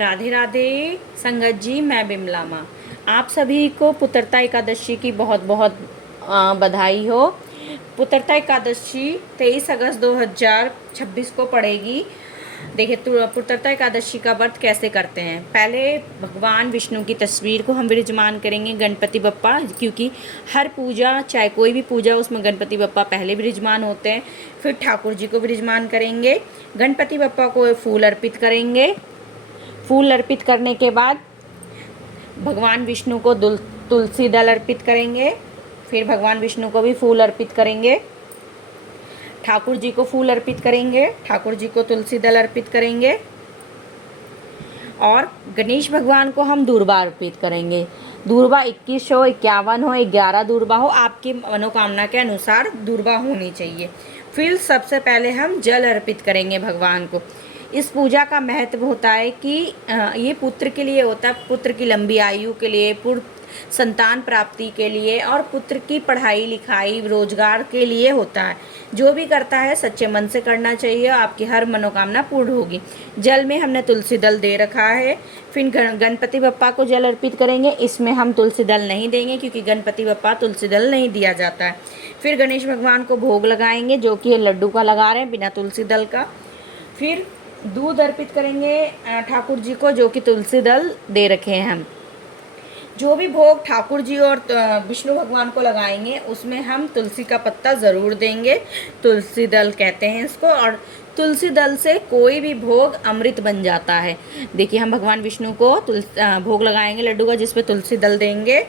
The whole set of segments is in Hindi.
राधे राधे संगत जी, मैं बिमला माँ। आप सभी को पुत्रता एकादशी की बहुत बहुत बधाई हो। पुत्रता एकादशी 23 अगस्त 2026 को पड़ेगी। देखिए, पुत्रता एकादशी का व्रत कैसे करते हैं। पहले भगवान विष्णु की तस्वीर को हम विराजमान करेंगे, गणपति बप्पा, क्योंकि हर पूजा, चाहे कोई भी पूजा, उसमें गणपति बप्पा पहले विराजमान होते हैं। फिर ठाकुर जी को विराजमान करेंगे, गणपति बप्पा को फूल अर्पित करेंगे। फूल अर्पित करने के बाद भगवान विष्णु को तुलसी दल अर्पित करेंगे। फिर भगवान विष्णु को भी फूल अर्पित करेंगे। ठाकुर जी को फूल अर्पित करेंगे, ठाकुर जी को तुलसी दल अर्पित करेंगे। और गणेश भगवान को हम दूर्बा अर्पित करेंगे। दूर्बा 21 हो, 51 हो, 11 दूर्बा हो, आपकी मनोकामना के अनुसार दूर्बा होनी चाहिए। फिर सबसे पहले हम जल अर्पित करेंगे भगवान को। इस पूजा का महत्व होता है कि ये पुत्र के लिए होता है, पुत्र की लंबी आयु के लिए, संतान प्राप्ति के लिए और पुत्र की पढ़ाई लिखाई रोजगार के लिए होता है। जो भी करता है सच्चे मन से करना चाहिए, आपकी हर मनोकामना पूर्ण होगी। जल में हमने तुलसी दल दे रखा है। फिर गणपति बप्पा को जल अर्पित करेंगे। इसमें हम तुलसी दल नहीं देंगे, क्योंकि गणपति बप्पा तुलसी दल नहीं दिया जाता है। फिर गणेश भगवान को भोग लगाएंगे, जो कि लड्डू का लगा रहे हैं, बिना तुलसी दल का। फिर दूध अर्पित करेंगे ठाकुर जी को, जो कि तुलसी दल दे रखे हैं हम। जो भी भोग ठाकुर जी और विष्णु भगवान को लगाएंगे, उसमें हम तुलसी का पत्ता ज़रूर देंगे। तुलसी दल कहते हैं इसको। और तुलसी दल से कोई भी भोग अमृत बन जाता है। देखिए, हम भगवान विष्णु को भोग लगाएंगे लड्डू का, जिसपे तुलसी दल देंगे।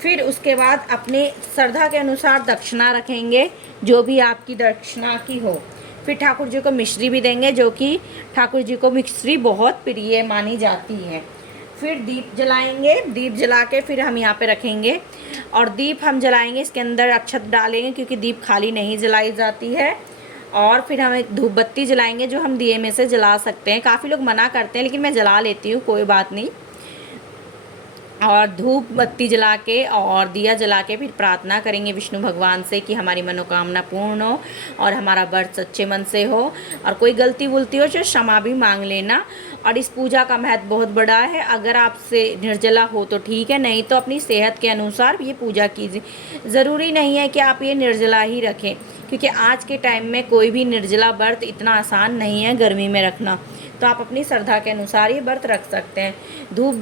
फिर उसके बाद अपनी श्रद्धा के अनुसार दक्षिणा रखेंगे, जो भी आपकी दक्षिणा की हो। फिर ठाकुर जी को मिश्री भी देंगे, जो कि ठाकुर जी को मिश्री बहुत प्रिय मानी जाती है। फिर दीप जलाएंगे। दीप जला के फिर हम यहाँ पे रखेंगे, और दीप हम जलाएंगे, इसके अंदर अक्षत डालेंगे, क्योंकि दीप खाली नहीं जलाई जाती है। और फिर हम एक धूप बत्ती जलाएंगे, जो हम दिए में से जला सकते हैं। काफ़ी लोग मना करते हैं, लेकिन मैं जला लेती हूँ, कोई बात नहीं। और धूप बत्ती जला के और दिया जला के फिर प्रार्थना करेंगे विष्णु भगवान से कि हमारी मनोकामना पूर्ण हो और हमारा व्रत सच्चे मन से हो। और कोई गलती वुलती हो तो क्षमा भी मांग लेना। और इस पूजा का महत्व बहुत बड़ा है। अगर आपसे निर्जला हो तो ठीक है, नहीं तो अपनी सेहत के अनुसार ये पूजा कीजिए। ज़रूरी नहीं है कि आप ये निर्जला ही रखें, क्योंकि आज के टाइम में कोई भी निर्जला व्रत इतना आसान नहीं है गर्मी में रखना। तो आप अपनी श्रद्धा के अनुसार ये व्रत रख सकते हैं। धूप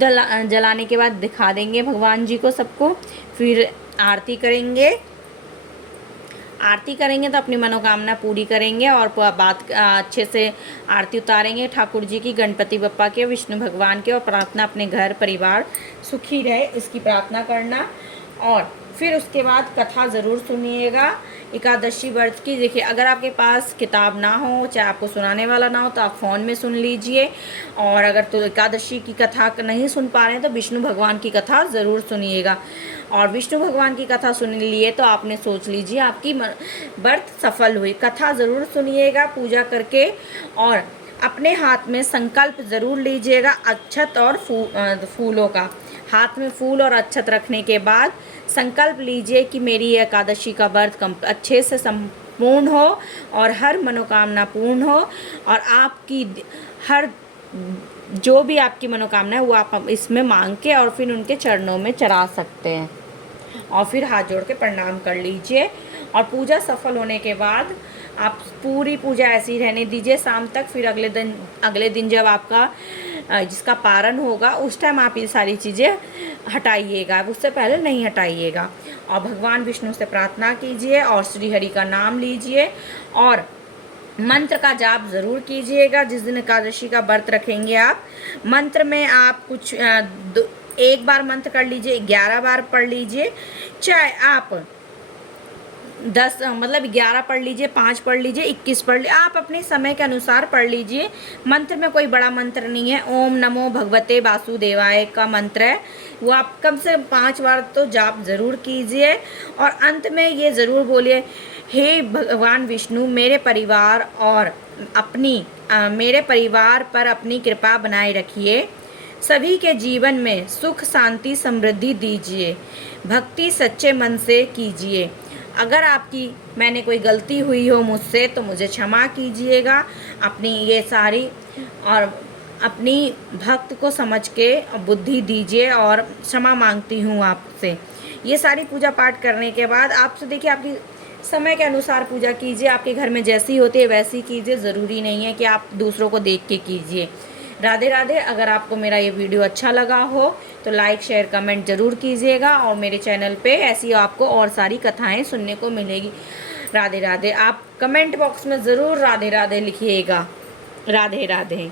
जलाने के बाद दिखा देंगे भगवान जी को सबको। फिर आरती करेंगे। आरती करेंगे तो अपनी मनोकामना पूरी करेंगे। और बात अच्छे से आरती उतारेंगे ठाकुर जी की, गणपति बप्पा के, विष्णु भगवान के, और प्रार्थना अपने घर परिवार सुखी रहे, इसकी प्रार्थना करना। और फिर उसके बाद कथा ज़रूर सुनिएगा एकादशी व्रत की। देखिए, अगर आपके पास किताब ना हो, चाहे आपको सुनाने वाला ना हो, तो आप फ़ोन में सुन लीजिए। और अगर तो एकादशी की कथा नहीं सुन पा रहे हैं, तो विष्णु भगवान की कथा ज़रूर सुनिएगा। और विष्णु भगवान की कथा सुन लिए तो आपने सोच लीजिए आपकी व्रत सफल हुई। कथा ज़रूर सुनिएगा पूजा करके। और अपने हाथ में संकल्प ज़रूर लीजिएगा अक्षत और फूलों का। हाथ में फूल और अक्षत रखने के बाद संकल्प लीजिए कि मेरी एकादशी का व्रत अच्छे से संपूर्ण हो और हर मनोकामना पूर्ण हो। और आपकी हर जो भी आपकी मनोकामना है वो आप इसमें मांग के और फिर उनके चरणों में चढ़ा सकते हैं। और फिर हाथ जोड़ के प्रणाम कर लीजिए। और पूजा सफल होने के बाद आप पूरी पूजा ऐसी ही रहने दीजिए शाम तक। फिर अगले दिन जब आपका जिसका पारण होगा, उस टाइम आप ये सारी चीज़ें हटाइएगा, उससे पहले नहीं हटाइएगा। और भगवान विष्णु से प्रार्थना कीजिए और श्री हरि का नाम लीजिए। और मंत्र का जाप ज़रूर कीजिएगा। जिस दिन एकादशी का व्रत रखेंगे आप, मंत्र में आप कुछ एक बार मंत्र कर लीजिए, 11 बार पढ़ लीजिए। चाहे आप 11 पढ़ लीजिए, 5 पढ़ लीजिए, 21 पढ़ लीजिए, आप अपने समय के अनुसार पढ़ लीजिए। मंत्र में कोई बड़ा मंत्र नहीं है। ओम नमो भगवते वासुदेवाय का मंत्र है, वो आप कम से 5 बार तो जाप ज़रूर कीजिए। और अंत में ये ज़रूर बोलिए, हे भगवान विष्णु, मेरे परिवार पर अपनी कृपा बनाए रखिए। सभी के जीवन में सुख शांति समृद्धि दीजिए। भक्ति सच्चे मन से कीजिए। अगर मैंने कोई गलती हुई हो मुझसे तो मुझे क्षमा कीजिएगा। अपनी ये सारी और अपनी भक्त को समझ के बुद्धि दीजिए और क्षमा मांगती हूँ आपसे। ये सारी पूजा पाठ करने के बाद आपसे देखिए आपकी समय के अनुसार पूजा कीजिए, आपके घर में जैसी होती है वैसी कीजिए, ज़रूरी नहीं है कि आप दूसरों को देख के कीजिए। राधे राधे। अगर आपको मेरा ये वीडियो अच्छा लगा हो तो लाइक शेयर कमेंट ज़रूर कीजिएगा और मेरे चैनल पे ऐसी आपको और सारी कथाएं सुनने को मिलेगी। राधे राधे। आप कमेंट बॉक्स में ज़रूर राधे राधे लिखिएगा। राधे राधे।